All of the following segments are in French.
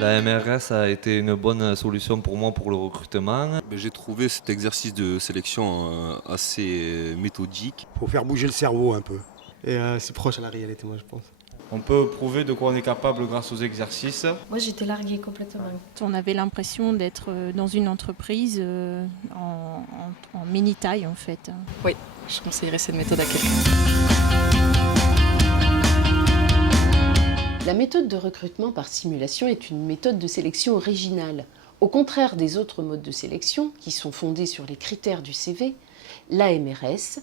La MRS a été une bonne solution pour moi pour le recrutement. J'ai trouvé cet exercice de sélection assez méthodique. Faut faire bouger le cerveau un peu. Et c'est proche à la réalité, moi, je pense. On peut prouver de quoi on est capable grâce aux exercices. Moi, j'étais larguée complètement. On avait l'impression d'être dans une entreprise en mini-taille, en fait. Oui, je conseillerais cette méthode à quelqu'un. La méthode de recrutement par simulation est une méthode de sélection originale. Au contraire des autres modes de sélection, qui sont fondés sur les critères du CV, l'AMRS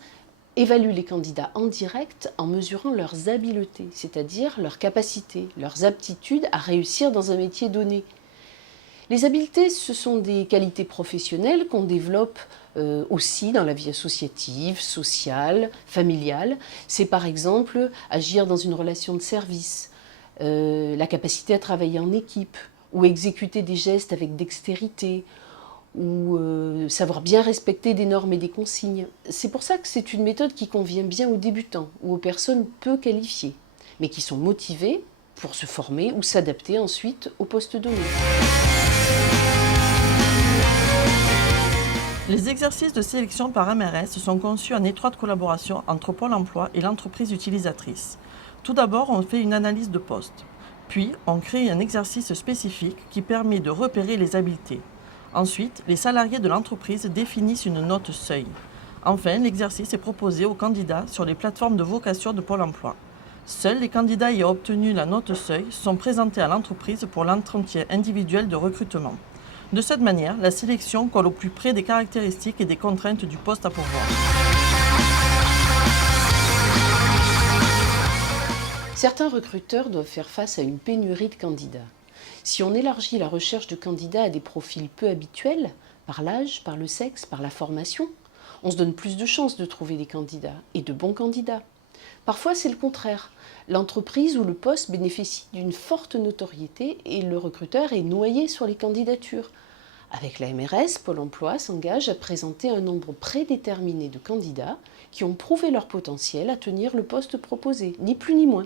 évalue les candidats en direct en mesurant leurs habiletés, c'est-à-dire leurs capacités, leurs aptitudes à réussir dans un métier donné. Les habiletés, ce sont des qualités professionnelles qu'on développe aussi dans la vie associative, sociale, familiale. C'est par exemple agir dans une relation de service, la capacité à travailler en équipe, ou exécuter des gestes avec dextérité, ou savoir bien respecter des normes et des consignes. C'est pour ça que c'est une méthode qui convient bien aux débutants ou aux personnes peu qualifiées, mais qui sont motivées pour se former ou s'adapter ensuite au poste donné. Les exercices de sélection par MRS sont conçus en étroite collaboration entre Pôle emploi et l'entreprise utilisatrice. Tout d'abord, on fait une analyse de poste. Puis, on crée un exercice spécifique qui permet de repérer les habiletés. Ensuite, les salariés de l'entreprise définissent une note seuil. Enfin, l'exercice est proposé aux candidats sur les plateformes de vocation de Pôle emploi. Seuls les candidats ayant obtenu la note seuil sont présentés à l'entreprise pour l'entretien individuel de recrutement. De cette manière, la sélection colle au plus près des caractéristiques et des contraintes du poste à pourvoir. Certains recruteurs doivent faire face à une pénurie de candidats. Si on élargit la recherche de candidats à des profils peu habituels, par l'âge, par le sexe, par la formation, on se donne plus de chances de trouver des candidats, et de bons candidats. Parfois, c'est le contraire. L'entreprise ou le poste bénéficie d'une forte notoriété et le recruteur est noyé sur les candidatures. Avec la MRS, Pôle emploi s'engage à présenter un nombre prédéterminé de candidats qui ont prouvé leur potentiel à tenir le poste proposé, ni plus ni moins.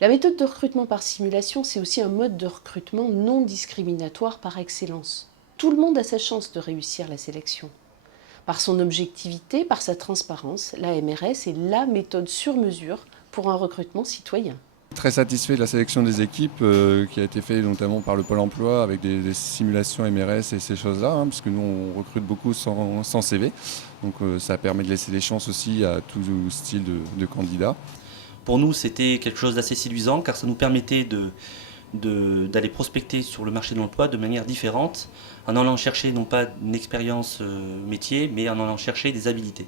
La méthode de recrutement par simulation, c'est aussi un mode de recrutement non discriminatoire par excellence. Tout le monde a sa chance de réussir la sélection. Par son objectivité, par sa transparence, la MRS est la méthode sur mesure pour un recrutement citoyen. Très satisfait de la sélection des équipes qui a été faite notamment par le Pôle emploi avec des simulations MRS et ces choses-là, parce que nous on recrute beaucoup sans CV. Donc ça permet de laisser des chances aussi à tout style de candidats. Pour nous, c'était quelque chose d'assez séduisant car ça nous permettait d'aller prospecter sur le marché de l'emploi de manière différente, en allant chercher non pas une expérience métier, mais en allant chercher des habilités.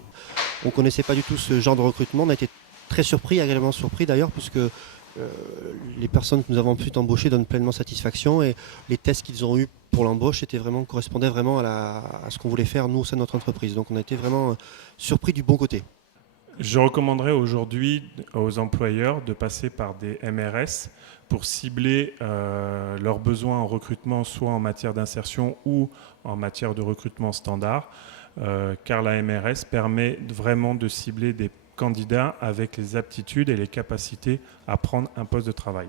On ne connaissait pas du tout ce genre de recrutement, on a été très surpris, agréablement surpris d'ailleurs, puisque les personnes que nous avons pu embaucher donnent pleinement satisfaction et les tests qu'ils ont eus pour l'embauche correspondaient vraiment à ce qu'on voulait faire nous au sein de notre entreprise. Donc on a été vraiment surpris du bon côté. Je recommanderais aujourd'hui aux employeurs de passer par des MRS pour cibler leurs besoins en recrutement, soit en matière d'insertion ou en matière de recrutement standard, car la MRS permet vraiment de cibler des candidats avec les aptitudes et les capacités à prendre un poste de travail.